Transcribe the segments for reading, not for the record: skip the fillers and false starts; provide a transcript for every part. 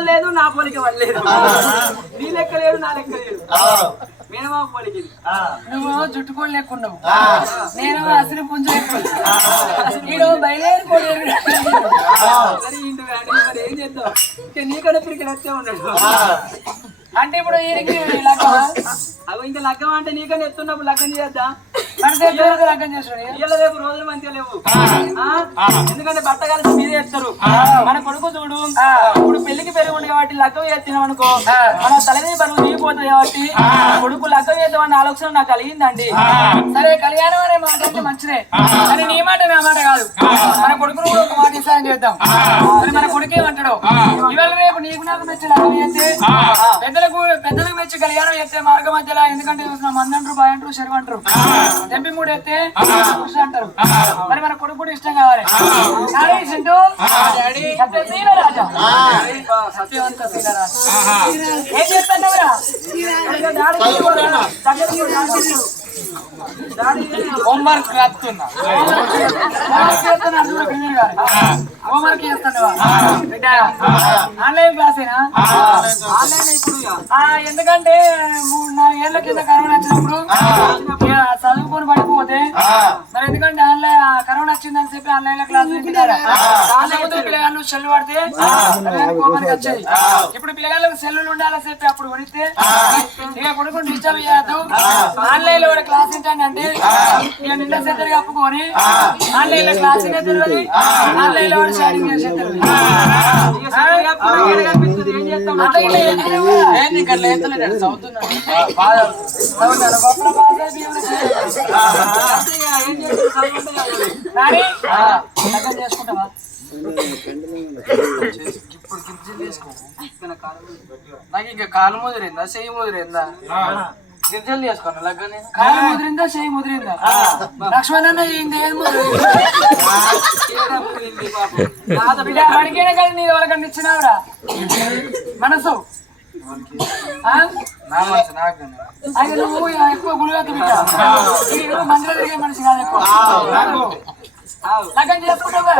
వల్లేదు నా పోలిక వల్లేదు నీ లెక్క లేడు నా లెక్క లేడు మేనమా పోలికి నువ్వు జుట్టుకోలు లేకున్నావు నేను అసలు పుంజ నేను బయలుదేరి పోలేరు మరి ఏం చేద్దాం నీకన్నా పిరికి వచ్చే ఉన్నాడు అంటే ఇప్పుడు ఈయనకి లగ్గం అవి ఇంకా లగ్గం అంటే నీకన్నా ఎత్తున్నప్పుడు లగ్గం చేద్దా లగ్గం చేస్తాడు ఇవాళ రేపు రోజులు మంచిగా లేవు ఎందుకంటే బట్ట కలిసి మీరే ఎత్తారు మన కొడుకు చూడు ఇప్పుడు పెళ్లికి పెరుగుంది కాబట్టి లగ్గం చేస్తున్నాం అనుకో మన తలది బరువు దిగిపోతుంది కాబట్టి కొడుకు లగ్గం చేద్దామన్న ఆలోచన నాకు కలిగిందండి సరే కళ్యాణం అనే మాట అంటే మంచిదే కానీ నీ మాట నా మాట కాదు మన కొడుకును కూడా ఒక మాట ఇస్తాను చేద్దాం మరి మన కొడుకు ఏమంటాడు ఇవాళ రేపు నీకు నాకు మెచ్చి లగ్గం చేస్తే పెద్దలకు మెచ్చి కళ్యాణం చేస్తే మార్గం మధ్యలో ఎందుకంటే చూసిన మంది అంటారు బాయ్ అంటారు శరువు అంటారు తెంపి మూడు ఎత్తే అంటారు మరి మన కొడుకు కూడా ఇష్టం కావాలి రాజా సత్యవంత ఏం చేస్తారా హోంవర్క్ రాస్తున్నా హోంవర్క్ చేస్తున్నావా ఆన్లైన్ క్లాసేనా ఎందుకంటే 3-4 ఏళ్ల కింద కరోనా వచ్చినప్పుడు చదువుకొని పడిపోతే మరి ఎందుకంటే ఆన్లైన్ కరోనా వచ్చిందని చెప్పి ఆన్లైన్ లో క్లాస్ పిల్లగాళ్ళు సెల్ పడితే కోపానికి వచ్చేది ఇప్పుడు పిల్లగాళ్ళకి సెల్లులు ఉండాలని చెప్పి అప్పుడు కొనిస్తే ఇక కొడుకుని డిస్టర్బ్ చేయద్దు ఆన్లైన్ లో కూడా క్లాస్ ఏంటంటే ఇక నిండా సెంటర్ కప్పుకొని ఆన్లైన్ లో క్లాస్ తెలియదు ఆన్లైన్ లో కూడా షేరింగ్ చేసే తెలియదు చేసుకుంటావా నాకు ఇంకా కాలు ముదిరిందా చెయ్యి ముదిరిందా గిరిజలు చేసుకోండి లగ్గని కాలు ముదిరిందా చెయ్యి ముదిరిందా లక్ష్మణ అడిగిన కానీ నీ ఎవరికన్నా ఇచ్చినావురా మనసు అది నువ్వు ఎక్కువ గుడిగా తింటావు మందిలో తిరిగే మనిషి కాదు ఎక్కువ లగ్గం చేసుకుంటావా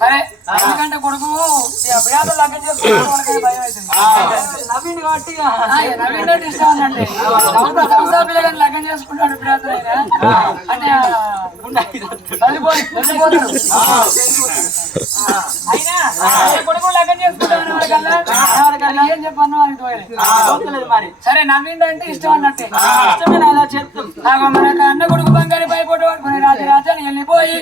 సరే ఎందుకంటే కొడుకు బిడ్డతో లగ్గం చేసుకుంటే భయం అవుతుంది నవీన్ కాబట్టి నవీన్ అంటే ఇష్టం ఉందండి సంవత్సరాల పిల్లగాని లగ్గం చేసుకుంటాడు బిడ్డతో అంటే అయినా కొడుకు లగ్గం చేసుకుంటామని వాళ్ళకల్లా ఏం చెప్పాను అని మరి సరే నవీన్ అంటే ఇష్టం అన్నట్టే ఇష్టమే అలా చెప్తాం మనకు అన్న కొడుకు బంగారు పైపోటు పడుకుని రాజాలు వెళ్ళిపోయి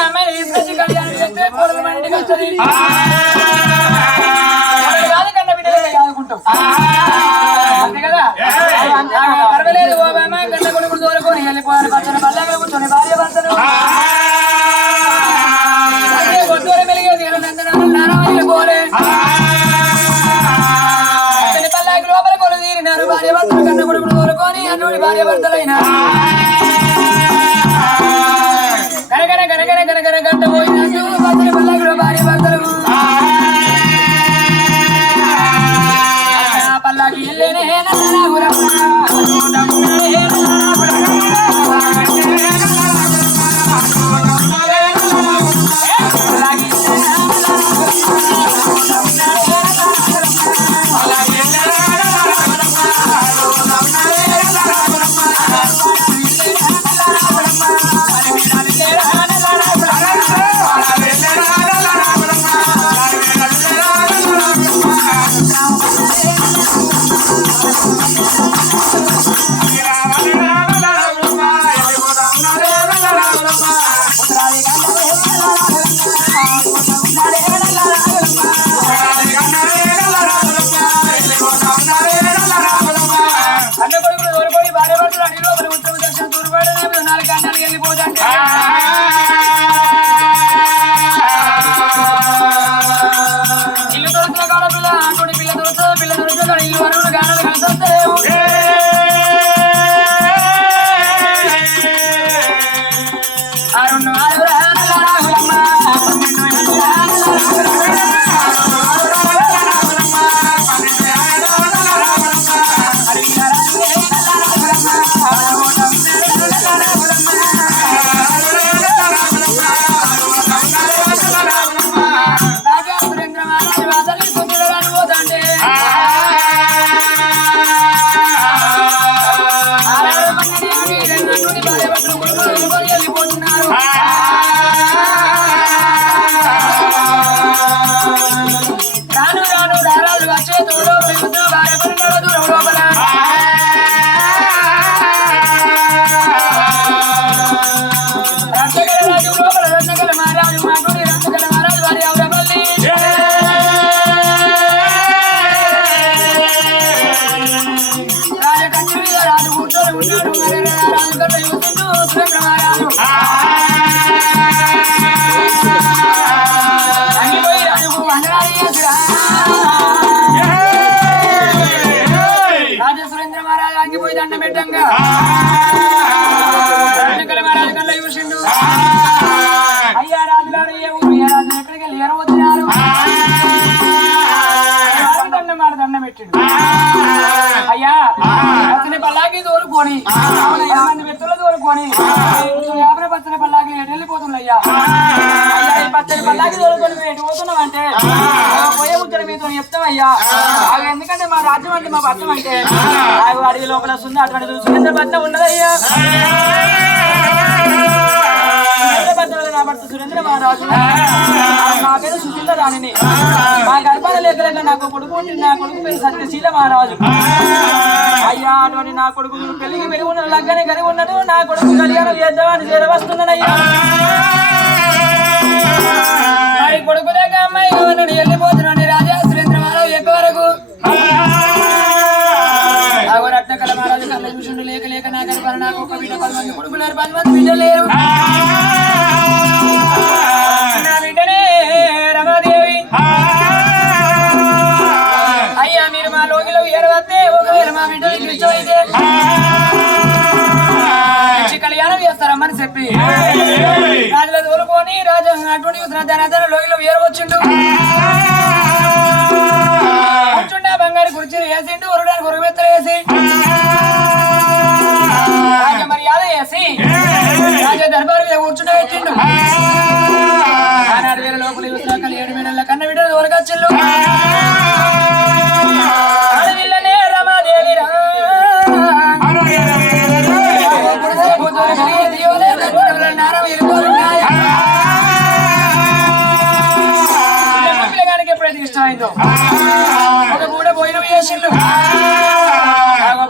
అమ్మాయి తీసుకొచ్చి కళ్యాణం చేస్తే కోడలు మన ఇంటికి వస్తుంది కాదు కన్నా బిడ్డలే ఆదుకుంటాం అంతే కదా పర్వాలేదు ఓ బామ్మ గంట కొడుకులు తోలుకొని వెళ్ళిపోయారు పచ్చని బల్లగా కూర్చొని భార్య భర్తను కొట్టూరు మెలిగేది నందనాలు నానవల్లి పోలే పల్లాకి లోపల కొలు తీరినారు భార్య భర్తలు కన్న కొడుకులు తోలుకొని అన్నుడి భార్య భర్తలైన గనగన గనగన గనగన గంట పోయినట్టు భర్తలు పల్లాకి భార్య భర్తలు పల్లాకి వెళ్ళేనే అంగిపోయి రాజుకు వందనాలు చేసురా. రాజా సురేంద్ర మహారాజు అంగిపోయి దండం పెట్టంగా మహారాజు కల్లా చూసిండు. అయ్యా రాజుగారు ఏ ఊరు ఏ రాజు ఎక్కడికి వెళ్ళి ఎవరు వచ్చినారు దండం పెట్టిండు. అయ్యా పచ్చని పల్లాకి తోలుకొని మంది వ్యక్తులు తోలుకొని యాభై పచ్చని పల్లాకి ఎటు వెళ్ళిపోతుంది. అయ్యా పచ్చని పల్లాకి తోలుకొని ఎటు పోతున్నాం అంటే పోయే ఉత్తరం మీతో చెప్తామయ్యా. ఎందుకంటే మా రాజ్యం అంటే మా పట్టణం అంటే అడవి లోపల వస్తుంది. అటువంటి సురేంద్ర పట్నం ఉన్నదయ్యా. సురేంద్ర మహారాజు నా పేరు సుశీల రాణిని. మా గర్భాల లేక నాకు కొడుకు ఉంటే నా కొడుకు పేరు సత్యశీల మహారాజు. అయ్యా అటువంటి నా కొడుకు పెళ్లికి పెరిగి ఉన్న లగ్గనే కలిగి ఉన్నాడు. నా కొడుకు కళ్యాణం చేద్దామని చేరవస్తున్నాడయ్యా. మరి కొడుకు దగ్గర అమ్మాయి ఉన్నాడు వెళ్ళిపోతున్నాడు. రాజా సురేంద్ర మహారాజు ఎక్క వరకు రత్నకళ మహారాజు కళ్ళ చూసిండు. లేక లేక నా గర్భాల నాకు ఒక బిడ్డ 10 మంది కొడుకులేరు 10 మంది బిడ్డలు లేరు. నా బిడ్డనే రమాదేవి. అయ్యా మీరు మా లోకిలో ఎరవస్తే ఒకవేళ మా బిడ్డలకి ఇష్టమైతే కళ్యాణం చేస్తారమ్మని చెప్పి రాజుల తోలుకొని రాజు అటువంటి ధన లోకిలో ఏరవచ్చిండు. కూర్చుండే బంగారు కుర్చీలు వేసిండు. ఉరడానికి ఉరుమెత్తలు వేసి రాజ మర్యాద వేసి రాజ దర్బారు మీద కూర్చుంటే పెట్టిండు. ఆనాడు వేల లోపల యువతలు 7 నెలల కన్న బిడ్డలు తోలకొచ్చిళ్ళు. ఆడవిల్లనే రమాదేవి పిల్లగానికి ఎప్పుడైతే ఇష్టమైందో ఒక పూట పోయిన చేసిండు.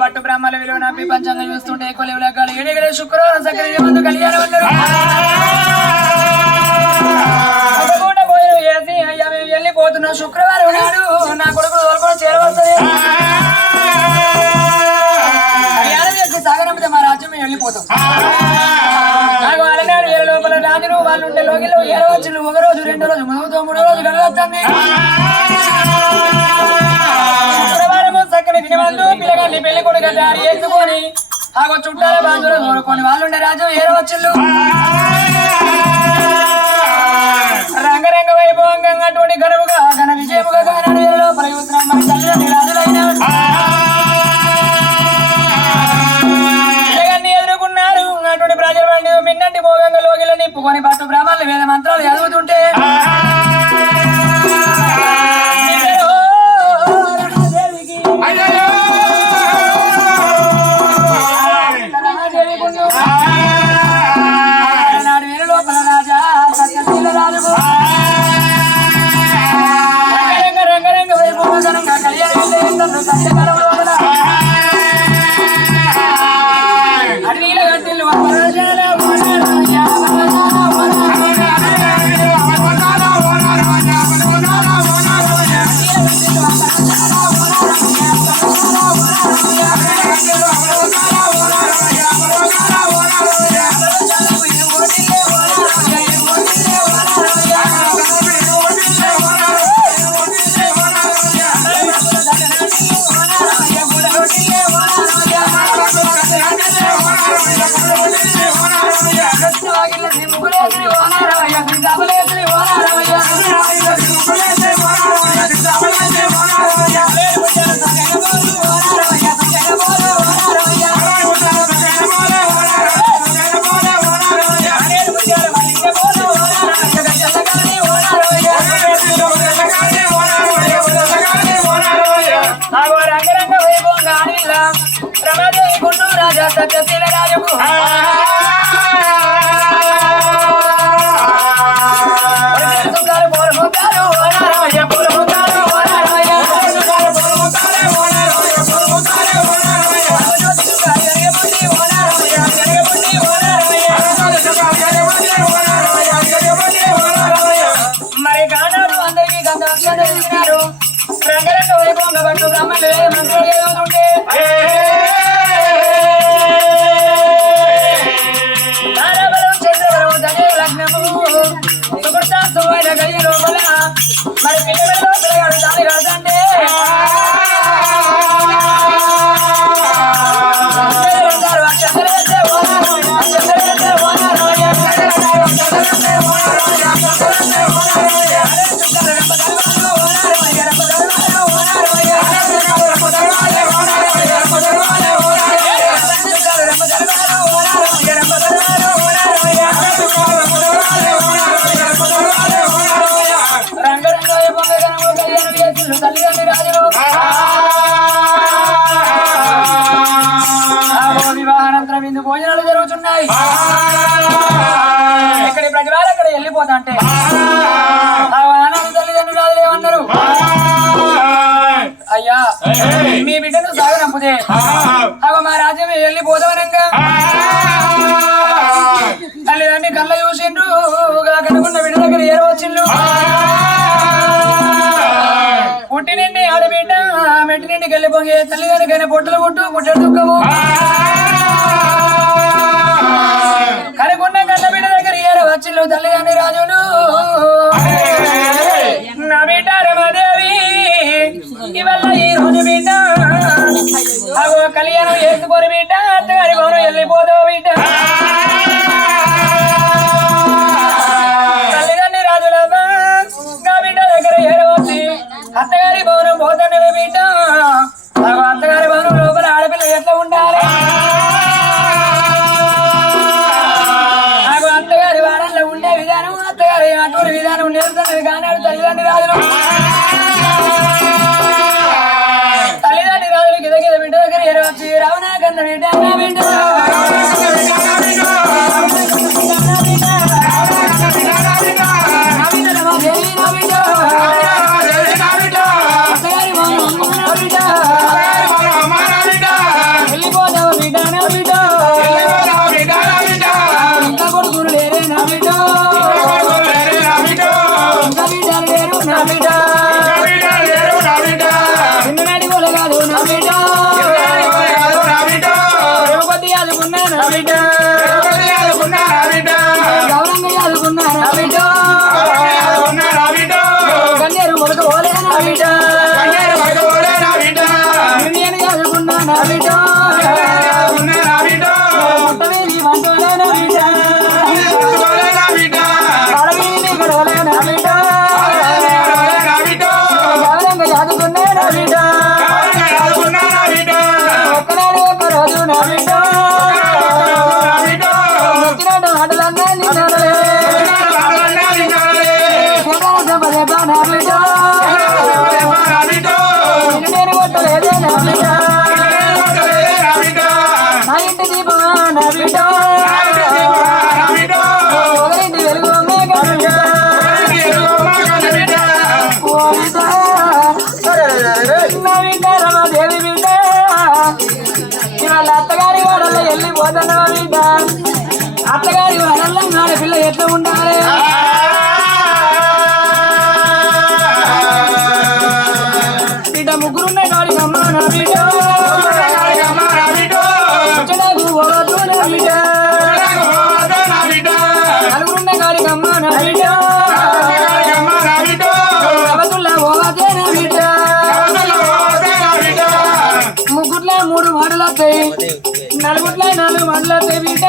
బట్టు బ్రహ్మల విలువ నమ్మి పంచాంగం చూస్తుంటే కొలివులగాడు 7 శుక్రవారం సక్కరి మందు కళ్యాణం అన్నారు. ఒక పూట పోయిన చేసి అయ్యా మేము వెళ్ళిపోతున్నాం. శుక్రవారం నాడు నా కొడుకు తోలుకొని చేరవస్తుంది. కళ్యాణం చేసి సాగరంపితే మా రాజ్యం మేము వెళ్ళిపోతాం. నాకు అలనాడు 7 లోపల రాజులు వాళ్ళు ఉండే లోకిలో ఏరవచ్చు. 1 రోజు 2 రోజు 3 రోజు కలవచ్చింది. శుక్రవారము చక్కని దినమందు పిల్లగాన్ని పెళ్లి కొడుకు తయారు చేసుకొని ఆగో చుట్టాల బాంధువులు కోరుకొని వాళ్ళు ఉండే రాజు ఏరవచ్చులు. రంగరంగ వైభవంగా అటువంటి ఘనముగా ఘన విజయముగా కానాడు లోపల యూత్రం మన తల్లిదండ్రి రాజులైన పిల్లగాన్ని ఎదుర్కొన్నారు. అటువంటి ప్రజల వంటి మిన్నటి భోగంగా లోగిలో నింపుకొని పట్టు బ్రాహ్మణులు వేద మంత్రాలు చదువుతుంటే రంగరంగ వైభవంగా కళ్యాణం అడవిలో గట్టిల్లు రంగరంగ వైభవంగా ఆడిల్లా రమాదేవి గుండు రాజా సత్యశీల రాజుకు మరి గానాలు అందరికీ గంధర్వులు తెలిసినారు. రంగరంగ వైభవంగా పట్టు బ్రహ్మలు మంత్రాలు చదువుతుంటే రాజు మీ బిడ్డను సాగనంపుదే అగో మా రాజ్యం వెళ్ళిపోదామనంగా తల్లిదండ్రి కళ్ళ చూసిండు కనుకున్న బిడ్డ దగ్గర ఏరో వచ్చిండు పుట్టి నిండి ఆడబిడ్డ మెట్టి నిండికి వెళ్ళిపోయి తల్లిదండ్రికైనా పొట్టలు పుట్టు పుట్టడు దుఃఖము కనుకున్న కళ్ళ బిడ్డ దగ్గర ఏరో వచ్చిండు తల్లిదండ్రి రాజులు నా బిడ్డ రమాదేవి ఇవల్ల ఈ రోజు బిడ్డ అగో కళ్యాణం చేసుకొని బిడ్డ అత్తగారి భవనం వెళ్ళిపోతావు బిడ్డ తల్లిదండ్రి రాజులవ్వ నా బిడ్డ దగ్గర ఏడవచ్చి అత్తగారి భవనం పోతున్నది బిడ్డ అగో అత్తగారి భవనం లోపల ఆడపిల్ల ఎట్లా ఉండాలి అగో అత్తగారి వాడల్లో ఉండే విధానం అత్తగారి అటువంటి విధానం నేర్చుకున్నది కానాడు తల్లిదండ్రి రాజులు తల్లిదండ్రి రాజులు గిద గిద బిడ్డ దగ్గర ఏడవచ్చి రావణా కన్న బిడ్డ నా బిడ్డ వెళ్ళిపోతావు బిడ్డ నా బిడ్డ ఇంకా కొడుకులు లేరే నా బిడ్డ ఇంకా బిడ్డలు లేరు నా బిడ్డ చిన్ననాటి గోల కాదు నా బిడ్డ ద్రౌపది ఆదుకున్నా నా బిడ్డ గౌరంగా ఆదుకున్నా నా బిడ్డ కన్యారు మొలక పోలే నా బిడ్డ నిర్ణయాన్ని ఆదుకున్నా నా బిడ్డ పుట్టవేలి వంటోలే నా బిడ్డ అడవిని గడవలే నా బిడ్డ గౌరంగా ఆదుకున్నా నా బిడ్డ ఒక్కనాడు ఒక్క రోజు నా బిడ్డ వచ్చినట్టు ఆటలన్నా నిన్నలే సంపదేపా నా బిడ్డ నేను కొట్టలేదే నా బిడ్డ నా ఇంటి దీపమా నా బిడ్డ ఒకరింటి వెలుగు ఓ బిడ్డ నా బిడ్డ రమాదేవి బిడ్డ ఇవాళ అత్తగారి వాడల్లో వెళ్ళిపోతున్నావా బిడ్డ అత్తగారి వాడల్లో ఆడపిల్ల ఎట్లా ఉండాలి బిడ్డ ముగ్గురున్న కాడికమ్మ నా బిడ్డ ముచ్చటకు పోవద్దు నా బిడ్డ నలుగురున్న కాడికమ్మ నా బిడ్డ అవతుల్లా పోవద్దే నా బిడ్డ ముగ్గుట్ల 3 మాటలు వస్తాయి నలుగుట్ల 4 మాటలు వస్తాయి బిడ్డ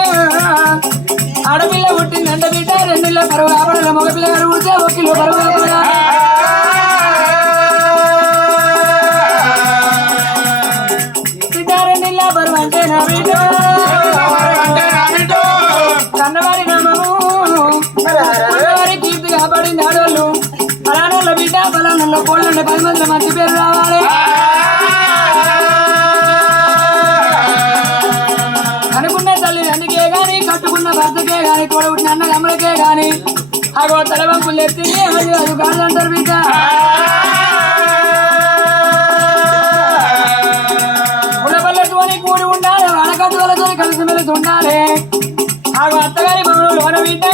ఆడపిల్ల పుట్టిందంట బిడ్డ 2 ఇళ్ళ కరువు ఆపడల మగపిల్ల గారు పుడితే 1 కిలో కరువు ఆపడ బిడ్డ 2 ఇళ్ళ బరువు అంటే నా బిడ్డ కన్నవారి నామము కన్నవారి కీర్తి కాపాడింది ఆడోళ్ళు ఫలానోళ్ళ బిడ్డ ఫలానోళ్ళ కోళ్ళ 10 మందిలో మంచి పేరు రావాలి అనుకున్న తల్లి అందుకే గాని కట్టుకున్న భర్తకే గాని తోడబుట్టిన అన్నదమ్ములకే గాని అగో తలవంపులు ఎత్తి అది కాదు అంటారు బిడ్డ కులపల్లతోని కూడి ఉండాలి వనకట్టులతో కలిసి మెలిసి ఉండాలి అగో అత్తగారి భవనంలో మన బిడ్డ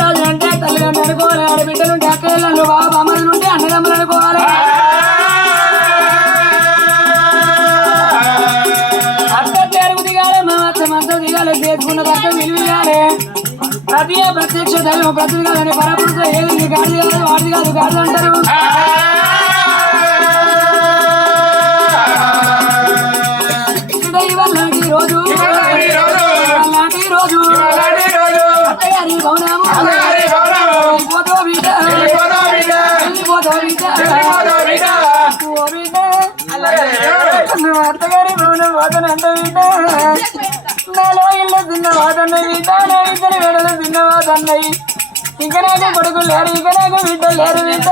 రాజు అంటే తల్లిదండ్రులు అనుకోవాలి ఆడబిడ్డలుంటే అక్కలు బాబు అమ్మలుంటే అన్నదమ్ములు అనుకోవాలి చేసుకున్న భర్త విలువగానే ప్రతి ప్రత్యక్ష దైవం ప్రతి కాదని పరపురుష ఏది గాడి కాదు వాడి కాదు కాదు అంటారు ఇవాళ రోజు అత్తగారి భవనము పోతో బిడ్డ అత్తగారి భవనం పోతానంట బిడ్డ నాలో ఇల్లు తిన్నవాదన్నవి నా ఇద్దరు వేడలు తిన్నవాదన్నవి ఇంకా నాకు కొడుకులు లేరు ఇంకా నాకు బిడ్డలు లేరు బిడ్డ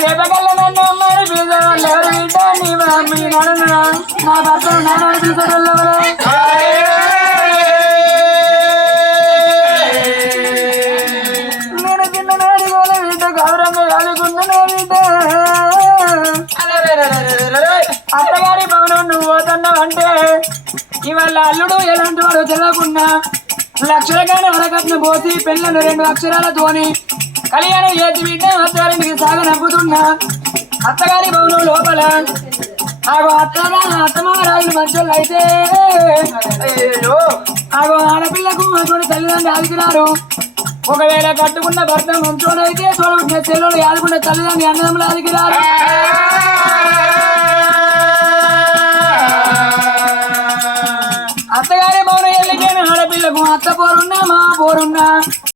రేపకల్లా నన్ను అమ్మారు పిలిచేవాళ్ళు లేరు బిడ్డ నీ మీ నాన్న నా భర్తను నాన్న పిలిచేవాళ్ళు నేను చిన్ననాడి వాళ్ళ బిడ్డ గౌరవంగా చదువుకున్నాను బిడ్డ అంటే ఇవాళ అల్లుడు ఎలాంటి వాడు తెలియకుండా లక్షలకైనా వరకట్న పోసి పెళ్ళను 2 అక్షరాలతోని కళ్యాణం చేసి బిడ్డ అత్తగారింటికి సాగనంపుతున్నా అత్తగారి భవనం లోపల ఆగో అత్తమారాజులు మనుషులు అయితే ఆగో ఆడపిల్లకు అటువంటి తల్లిదండ్రులు ఆదికినారు ఒకవేళ కట్టుకున్న భర్త మంచోడైతే చూడకుండా చెల్లెలు ఆదుకున్న తల్లిదండ్రులు అన్నదమ్ములు ఆదికినారు అత్తగారి భవనం వెళ్ళిపోయిన ఆడపిల్లకు అత్త పోరున్నా మా పోరున్నా